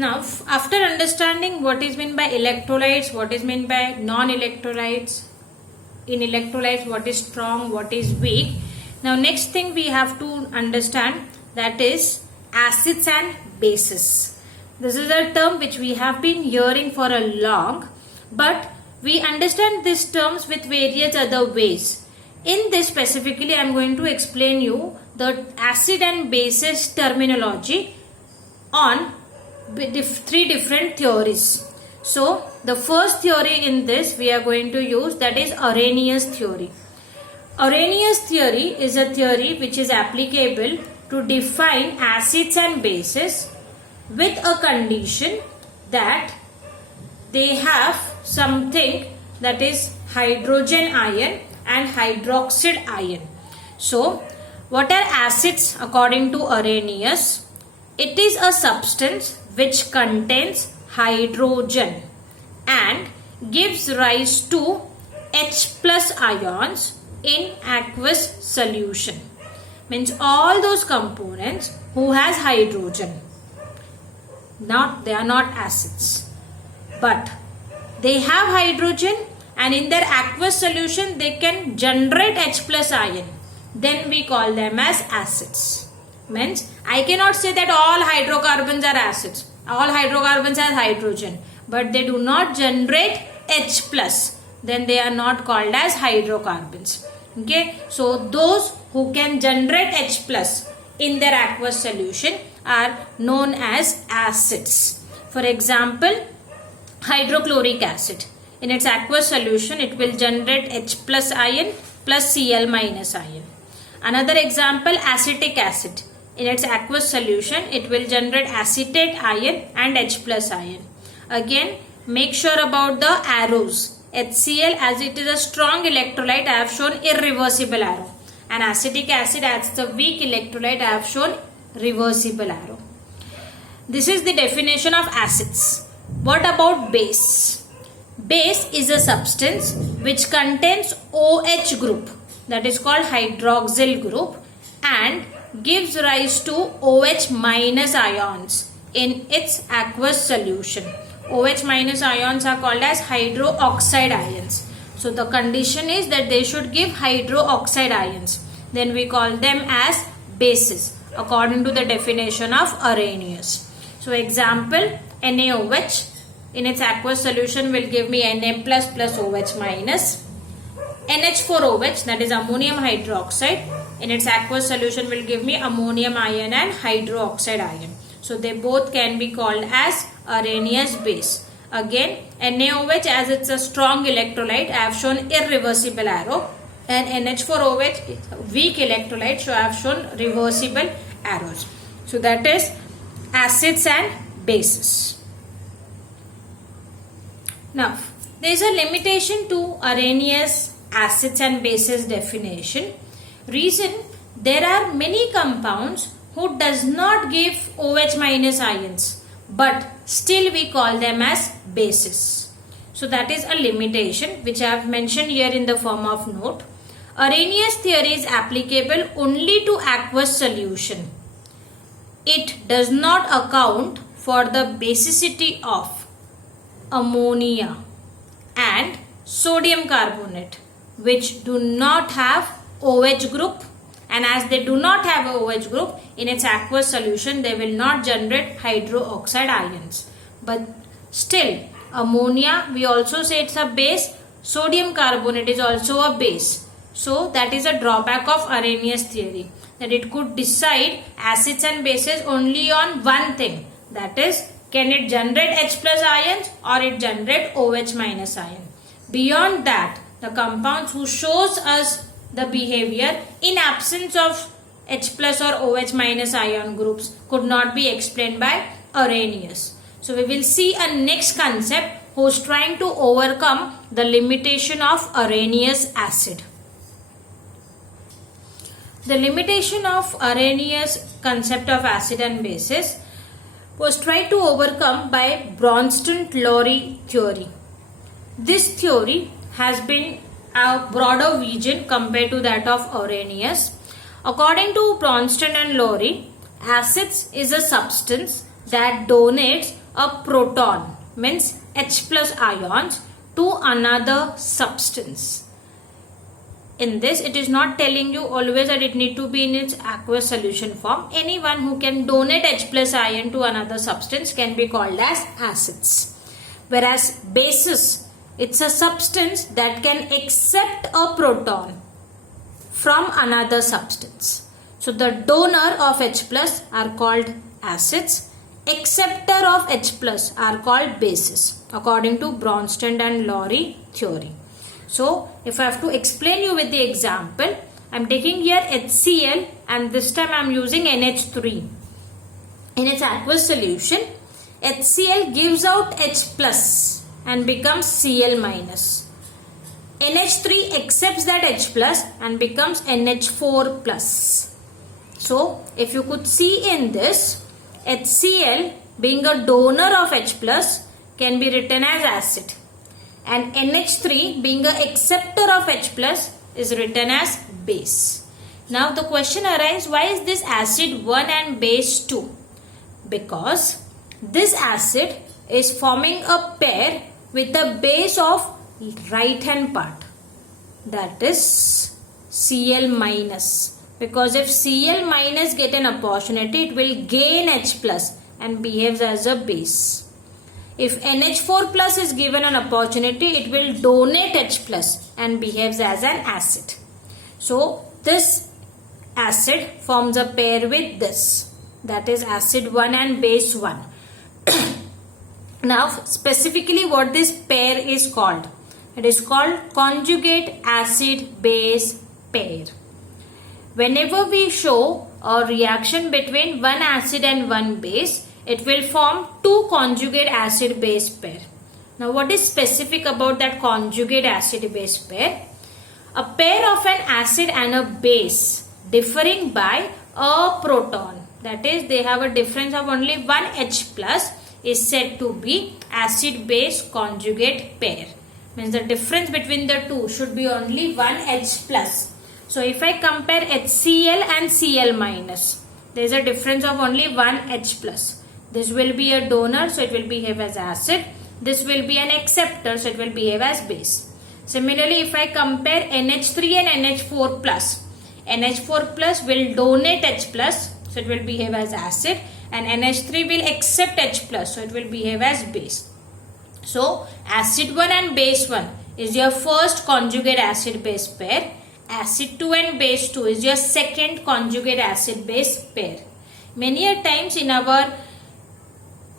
Now, after understanding what is meant by electrolytes, what is meant by non-electrolytes, in electrolytes what is strong, what is weak. Now, next thing we have to understand, that is acids and bases. This is a term which we have been hearing for a long, but we understand these terms with various other ways. In this specifically, I am going to explain you the acid and bases terminology on three different theories. So, the first theory in this we are going to use, that is Arrhenius theory. Arrhenius theory is a theory which is applicable to define acids and bases with a condition that they have something that is hydrogen ion and hydroxide ion. So, what are acids according to Arrhenius? It is a substance which contains hydrogen and gives rise to H plus ions in aqueous solution. Means all those components who has hydrogen, they are not acids, but they have hydrogen and in their aqueous solution they can generate H plus ion. Then we call them as acids. Means I cannot say that all hydrocarbons are acids. All hydrocarbons have hydrogen, but they do not generate H plus. Then they are not called as hydrocarbons. Okay, so those who can generate H plus in their aqueous solution are known as acids. For example, hydrochloric acid. In its aqueous solution, it will generate H plus ion plus Cl minus ion. Another example, acetic acid. In its aqueous solution, it will generate acetate ion and H plus ion. Again, make sure about the arrows. HCl, as it is a strong electrolyte, I have shown irreversible arrow. And acetic acid, as the weak electrolyte, I have shown reversible arrow. This is the definition of acids. What about base? Base is a substance which contains OH group, that is called hydroxyl group, and gives rise to OH minus ions in its aqueous solution. OH minus ions are called as hydroxide ions. So the condition is that they should give hydroxide ions. Then we call them as bases according to the definition of Arrhenius. So example, NaOH in its aqueous solution will give me Na plus plus OH minus. NH4OH, that is ammonium hydroxide, in its aqueous solution will give me ammonium ion and hydroxide ion. So they both can be called as Arrhenius base. Again, NaOH, as it's a strong electrolyte, I have shown irreversible arrow, and NH4OH is a weak electrolyte, so I have shown reversible arrows. So that is acids and bases. Now, there is a limitation to Arrhenius acids and bases definition. Reason, there are many compounds who does not give OH minus ions, but still we call them as bases. So that is a limitation which I have mentioned here in the form of note. Arrhenius theory is applicable only to aqueous solution. It does not account for the basicity of ammonia and sodium carbonate, which do not have OH group, and as they do not have a OH group in its aqueous solution, they will not generate hydroxide ions. But still, ammonia, we also say it's a base. Sodium carbonate is also a base. So that is a drawback of Arrhenius theory, that it could decide acids and bases only on one thing, that is, can it generate H plus ions or it generate OH minus ion. Beyond that, the compounds who shows us the behavior in absence of H plus or OH minus ion groups could not be explained by Arrhenius. So we will see a next concept who is trying to overcome the limitation of Arrhenius acid. The limitation of Arrhenius concept of acid and bases was tried to overcome by Bronsted-Lowry theory. This theory has been a broader vision compared to that of Arrhenius. According to Bronsted and Lowry, acids is a substance that donates a proton, means H plus ions, to another substance. In this, it is not telling you always that it need to be in its aqueous solution form. Anyone who can donate H plus ion to another substance can be called as acids. Whereas bases, it's a substance that can accept a proton from another substance. So the donor of H plus are called acids. Acceptor of H plus are called bases according to Bronsted and Lowry theory. So if I have to explain you with the example, I am taking here HCl and this time I am using NH3. In its aqueous solution, HCl gives out H plus and becomes Cl minus. NH3 accepts that H plus and becomes NH4 plus. So if you could see in this, HCl being a donor of H plus can be written as acid, and NH3 being an acceptor of H plus is written as base. Now the question arises, why is this acid 1 and base 2? Because this acid is forming a pair with the base of right hand part, that is Cl minus. Because if Cl minus get an opportunity, it will gain H plus and behaves as a base. If NH4 plus is given an opportunity, it will donate H plus and behaves as an acid. So this acid forms a pair with this, that is acid 1 and base 1. Now specifically what this pair is called? It is called conjugate acid base pair. Whenever we show a reaction between one acid and one base, it will form two conjugate acid base pair. Now what is specific about that conjugate acid base pair? A pair of an acid and a base differing by a proton, that is they have a difference of only one H plus, is said to be acid base conjugate pair. Means the difference between the two should be only one H plus. So if I compare HCl and Cl minus, there is a difference of only one H plus. This will be a donor, so it will behave as acid. This will be an acceptor, so it will behave as base. Similarly, if I compare NH3 and NH4 plus, NH4 plus will donate H plus, so it will behave as acid, and NH3 will accept H plus, so it will behave as base. So acid 1 and base 1 is your first conjugate acid base pair. Acid 2 and base 2 is your second conjugate acid base pair. Many a times in our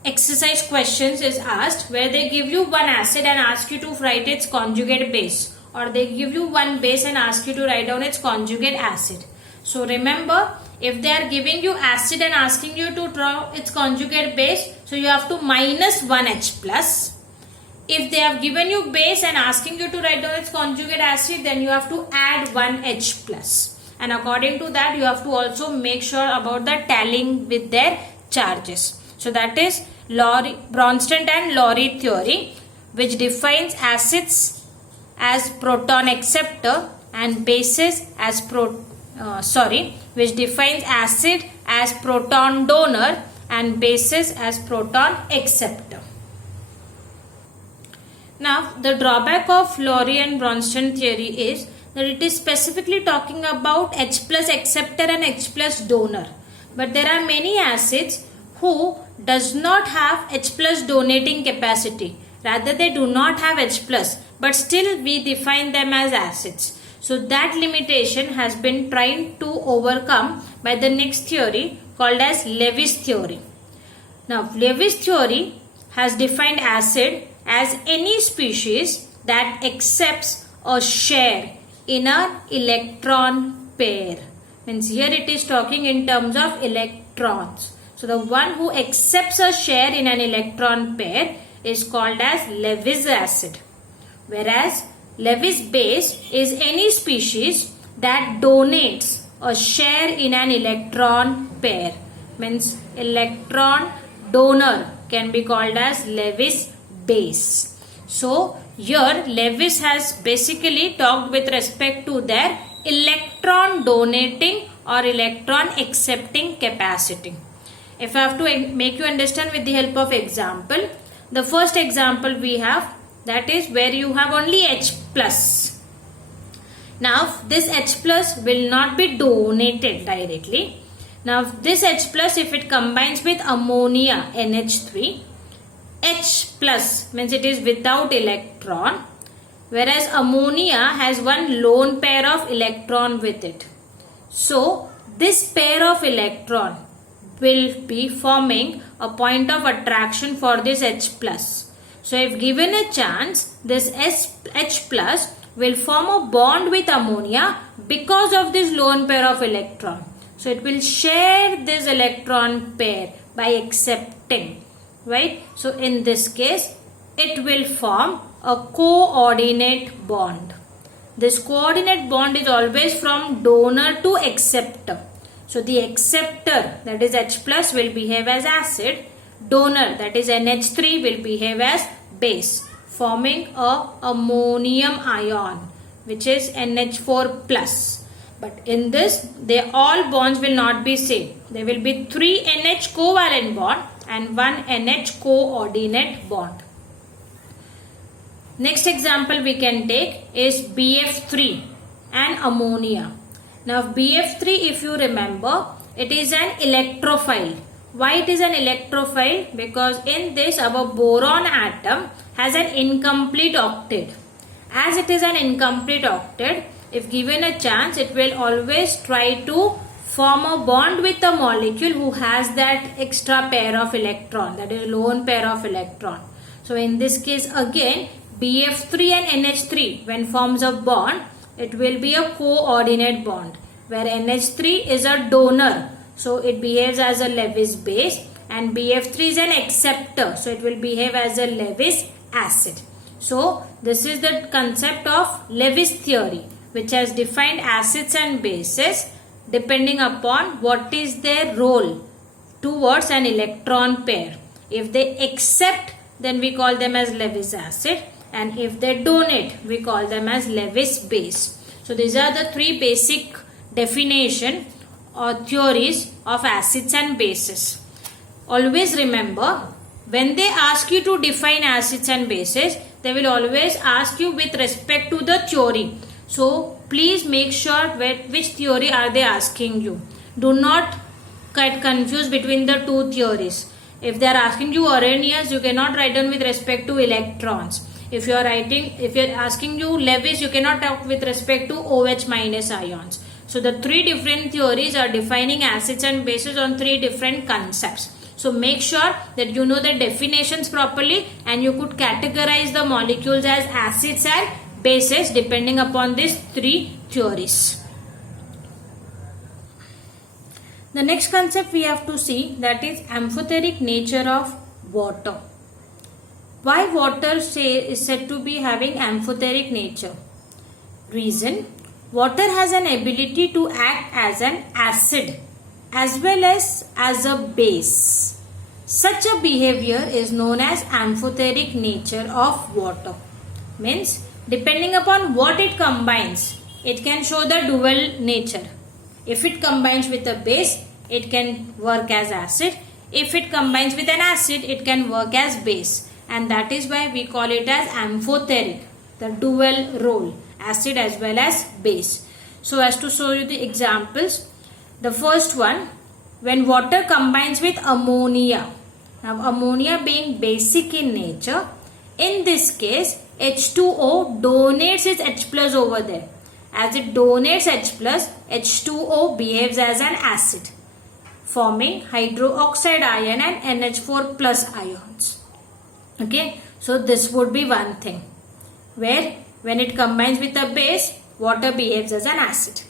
exercise questions is asked where they give you one acid and ask you to write its conjugate base, or they give you one base and ask you to write down its conjugate acid. So remember, if they are giving you acid and asking you to draw its conjugate base, so you have to minus 1 H plus. If they have given you base and asking you to write down its conjugate acid, then you have to add 1 H plus. And according to that, you have to also make sure about the tallying with their charges. So that is Bronsted and Lowry theory, which defines acids as proton acceptor and bases as which defines acid as proton donor and bases as proton acceptor. Now, the drawback of Lowry and Bronsted theory is that it is specifically talking about H plus acceptor and H plus donor. But there are many acids who does not have H plus donating capacity. Rather, they do not have H plus, but still we define them as acids. So that limitation has been tried to overcome by the next theory called as Lewis theory. Now, Lewis theory has defined acid as any species that accepts a share in an electron pair. Means here it is talking in terms of electrons. So the one who accepts a share in an electron pair is called as Lewis acid. Whereas Lewis base is any species that donates a share in an electron pair. Means electron donor can be called as Lewis base. So here Lewis has basically talked with respect to their electron donating or electron accepting capacity. If I have to make you understand with the help of example, the first example we have, that is where you have only H plus. Now this H plus will not be donated directly. Now this H plus, if it combines with ammonia NH3, H plus means it is without electron, whereas ammonia has one lone pair of electron with it. So this pair of electron will be forming a point of attraction for this H plus. So if given a chance, this H plus will form a bond with ammonia because of this lone pair of electron. So it will share this electron pair by accepting, right? So in this case, it will form a coordinate bond. This coordinate bond is always from donor to acceptor. So the acceptor, that is H plus, will behave as acid. Donor, that is NH3, will behave as base, forming a ammonium ion, which is NH4 plus. But in this, all bonds will not be same. There will be 3 NH covalent bond and 1 NH coordinate bond. Next example we can take is BF3 and ammonia. Now BF3, if you remember, it is an electrophile. Why it is an electrophile? Because in this our boron atom has an incomplete octet. As it is an incomplete octet, if given a chance, it will always try to form a bond with a molecule who has that extra pair of electron, that is lone pair of electron. So in this case again, BF3 and NH3 when forms a bond, it will be a coordinate bond where NH3 is a donor, so it behaves as a Lewis base, and BF3 is an acceptor, so it will behave as a Lewis acid. So this is the concept of Lewis theory, which has defined acids and bases depending upon what is their role towards an electron pair. If they accept, then we call them as Lewis acid, and if they donate, we call them as Lewis base. So these are the 3 basic definition or theories of acids and bases. Always remember, when they ask you to define acids and bases, they will always ask you with respect to the theory. So please make sure which theory are they asking you. Do not get confused between the 2 theories. If they are asking you Arrhenius, you cannot write down with respect to electrons. If you are asking you Lewis, you cannot talk with respect to OH minus ions. So the 3 different theories are defining acids and bases on 3 different concepts. So make sure that you know the definitions properly, and you could categorize the molecules as acids and bases depending upon these 3 theories. The next concept we have to see, that is amphoteric nature of water. Why water is said to be having amphoteric nature? Reason: water has an ability to act as an acid as well as a base. Such a behavior is known as amphoteric nature of water. Means depending upon what it combines, it can show the dual nature. If it combines with a base, it can work as acid. If it combines with an acid, it can work as base. And that is why we call it as amphoteric, the dual role, acid as well as base. So as to show you the examples, the first one, when water combines with ammonia. Now ammonia being basic in nature, in this case H2O donates its H plus over there. As it donates H plus, H2O behaves as an acid, forming hydroxide ion and NH4 plus ions. Okay, so this would be one thing, where when it combines with a base, water behaves as an acid.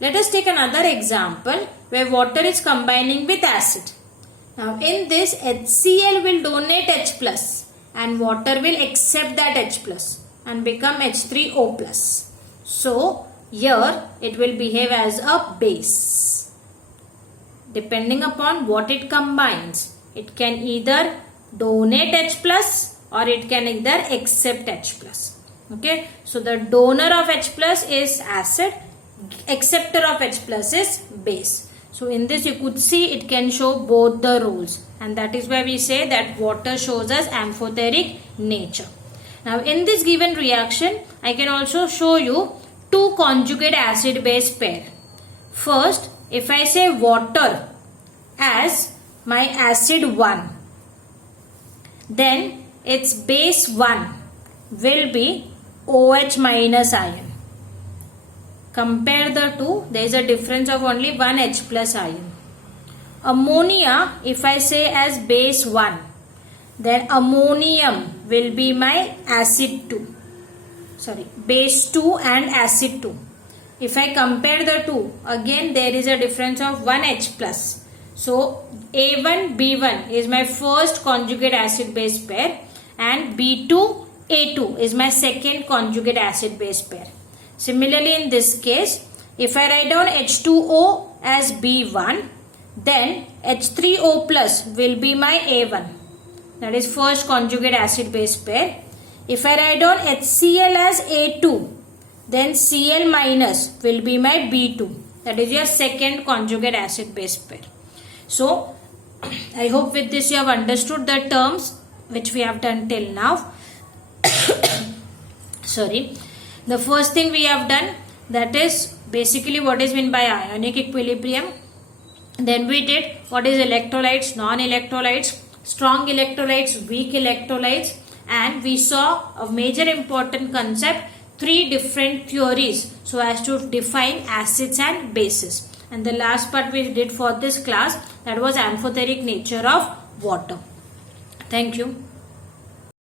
Let us take another example where water is combining with acid. Now in this, HCl will donate H plus and water will accept that H plus and become H3O plus. So here it will behave as a base. Depending upon what it combines, it can either donate H plus or it can either accept H plus. Okay, so the donor of H plus is acid, acceptor of H plus is base. So in this you could see it can show both the roles, and that is why we say that water shows us amphoteric nature. Now in this given reaction I can also show you two conjugate acid base pair. First, if I say water as my acid 1, then its base 1 will be OH minus ion. Compare the two, there is a difference of only 1 H plus ion. Ammonia, if I say as base 1, then ammonium will be my acid 2. Sorry, base 2 and acid 2. If I compare the two, again there is a difference of 1 H plus. So A1 B1 is my first conjugate acid base pair, and B2 A2 is my second conjugate acid base pair. Similarly in this case, if I write down H2O as B1, then H3O plus will be my A1, that is first conjugate acid base pair. If I write down HCl as A2, then Cl minus will be my B2, that is your second conjugate acid base pair. So I hope with this you have understood the terms which we have done till now. Sorry. The first thing we have done, that is basically what is meant by ionic equilibrium. Then we did what is electrolytes, non-electrolytes, strong electrolytes, weak electrolytes, and we saw a major important concept, 3 different theories so as to define acids and bases. And the last part we did for this class, that was amphoteric nature of water. Thank you.